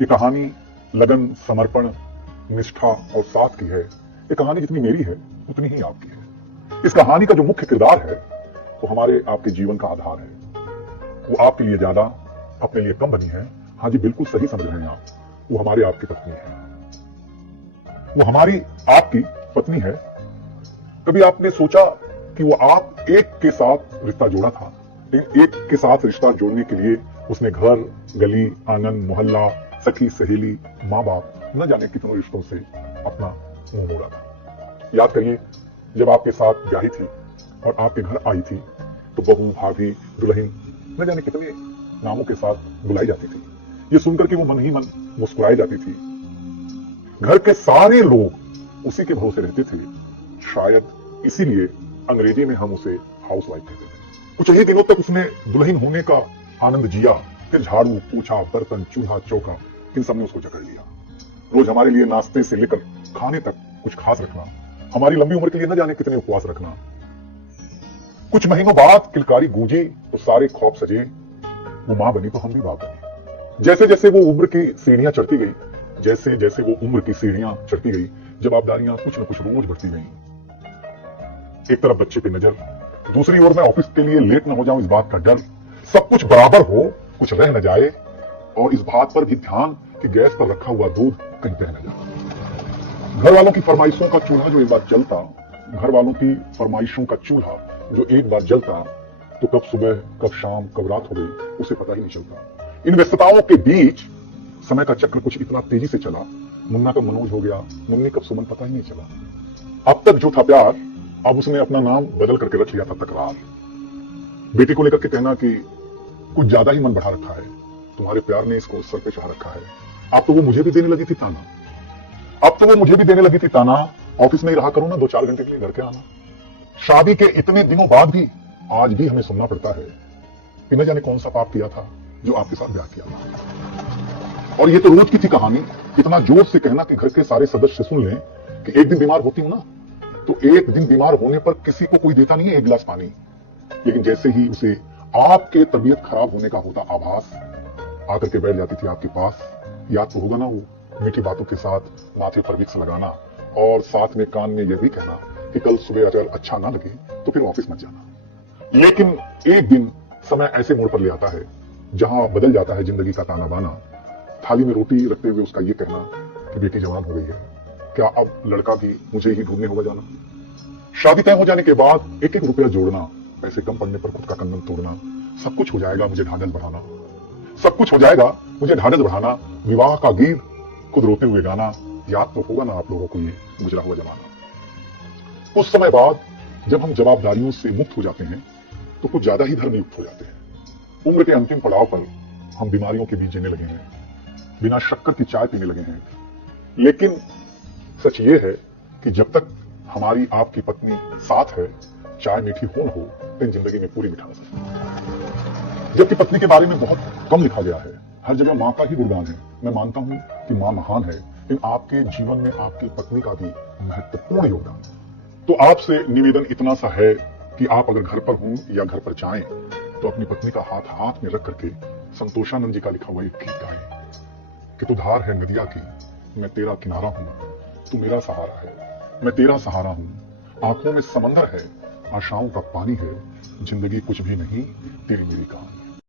ये कहानी लगन, समर्पण, निष्ठा और साथ की है। ये कहानी जितनी मेरी है उतनी ही आपकी है। इस कहानी का जो मुख्य किरदार है वो हमारे आपके जीवन का आधार है। वो आपके लिए ज्यादा, अपने लिए कम बनी है। हाँ जी, बिल्कुल सही समझ रहे हैं आप। वो हमारे आपकी पत्नी है। वो हमारी आपकी पत्नी है। कभी आपने सोचा कि वो आप एक के साथ रिश्ता जोड़ा था, लेकिन एक के साथ रिश्ता जोड़ने के लिए उसने घर, गली, आंगन, मोहल्ला, सखी, सहेली, माँ बाप, न जाने कितनों रिश्तों से अपना मुंह मोड़ा था। याद करिए, जब आपके साथ ब्याही थी और आपके घर आई थी तो बहू, भाभी, दुल्हन, न जाने कितने नामों के साथ बुलाई जाती थी। ये सुनकर के वो मन ही मन मुस्कुराई जाती थी। घर के सारे लोग उसी के भरोसे रहते थे। शायद इसीलिए अंग्रेजी में हम उसे हाउस वाइफ कहते थे। कुछ ही दिनों तक उसने दुल्हन होने का आनंद जिया। फिर झाड़ू, पोछा, बर्तन, चूल्हा, चौका, इन सब ने उसको जकड़ लिया। रोज हमारे लिए नाश्ते से लेकर खाने तक कुछ खास रखना, हमारी लंबी उम्र के लिए न जाने कितने उपवास रखना। कुछ महीनों बाद किलकारी गूंजी तो सारे ख्वाब सजे। वो मां बनी तो हम भी बाप बने। जैसे जैसे वो उम्र की सीढ़ियां चढ़ती गई, जैसे जैसे वो उम्र की सीढ़ियां चढ़ती गई, जवाबदारियां कुछ न कुछ रोज बढ़ती गई। एक तरफ बच्चे पे नजर, दूसरी ओर मैं ऑफिस के लिए लेट न हो जाऊं इस बात का डर। सब कुछ बराबर हो, कुछ रह न जाए, और इस बात पर भी ध्यान कि गैस पर रखा हुआ दूध कहीं बह न जाए। घर वालों की फरमाइशों का चूल्हा जो एक बार जलता, घर वालों की फरमाइशों का चूल्हा जो एक बार जलता तो कब सुबह, कब शाम, कब रात हो गई उसे पता ही नहीं चलता। इन व्यस्तताओं के बीच समय का चक्र कुछ इतना तेजी से चला, मुन्ना कब मनोज हो गया, मुन्नी कब सुमन, पता ही नहीं चला। अब तक जो था प्यार, अब उसने अपना नाम बदल करके रख लिया था तकरार। बेटी को लेकर के कहना कि कुछ ज्यादा ही मन बढ़ा रखा है, तुम्हारे प्यार ने इसको सर पे चढ़ा रखा है। अब तो वो मुझे भी देने लगी थी ताना, ऑफिस में ही रहा करो ना, 2-4 घंटे के लिए घर के आना। शादी के इतने दिनों बाद भी आज भी हमें सुनना पड़ता है कि न जाने कौन सा पाप किया था जो आपके साथ ब्याह किया था। और ये तो रोज की थी कहानी। इतना जोर से कहना कि घर के सारे सदस्य सुन लें कि एक दिन बीमार होती हूं ना, तो एक दिन बीमार होने पर किसी को कोई देता नहीं है एक गिलास पानी, लेकिन जैसे ही उसे आपके तबीयत खराब होने का होता आभास, आकर के बैठ जाती थी आपके पास। याद तो होगा ना, वो मीठी बातों के साथ माथे पर विक्स लगाना और साथ में कान में यह भी कहना कि कल सुबह अगर अच्छा ना लगे तो फिर ऑफिस मत जाना। लेकिन एक दिन समय ऐसे मोड़ पर ले आता है जहां बदल जाता है जिंदगी का ताना बाना। थाली में रोटी रखते हुए उसका ये कहना कि बेटी जवान हो गई है, क्या अब लड़का भी मुझे ही ढूंढने होगा जाना। शादी तय हो जाने के बाद एक एक रुपया जोड़ना, पैसे कम पड़ने पर खुद का कंगन तोड़ना। सब कुछ हो जाएगा मुझे ढाढ़स बढ़ाना, सब कुछ हो जाएगा मुझे ढाढ़स बढ़ाना। विवाह का गीत खुद रोते हुए गाना। याद तो होगा ना आप लोगों को ये गुजरा हुआ जमाना। कुछ समय बाद जब हम जवाबदारियों से मुक्त हो जाते हैं तो कुछ ज्यादा ही धर्मयुक्त हो जाते हैं। उम्र के अंतिम पड़ाव पर हम बीमारियों के बीच जीने लगे हैं, बिना शक्कर की चाय पीने लगे हैं। लेकिन सच ये है कि जब तक हमारी आपकी पत्नी साथ है, चाय मीठी हो न हो, इन जिंदगी में पूरी मिठास है। जबकि पत्नी के बारे में बहुत कम लिखा गया है, हर जगह मां का ही गुणगान है। मैं मानता हूं कि मां महान है, लेकिन आपके जीवन में आपकी पत्नी का भी महत्वपूर्ण योगदान है। तो आपसे निवेदन इतना सा है कि आप अगर घर पर हों या घर पर जाएं तो अपनी पत्नी का हाथ हाथ में रख करके संतोषानंद जी का लिखा हुआ एक गीत गाएं कि तू धार है नदिया की, मैं तेरा किनारा हूं, तू मेरा सहारा है, मैं तेरा सहारा हूं। आंखों में समंदर है, आशाओं का पानी है, जिंदगी कुछ भी नहीं तेरी मेरी कहानी।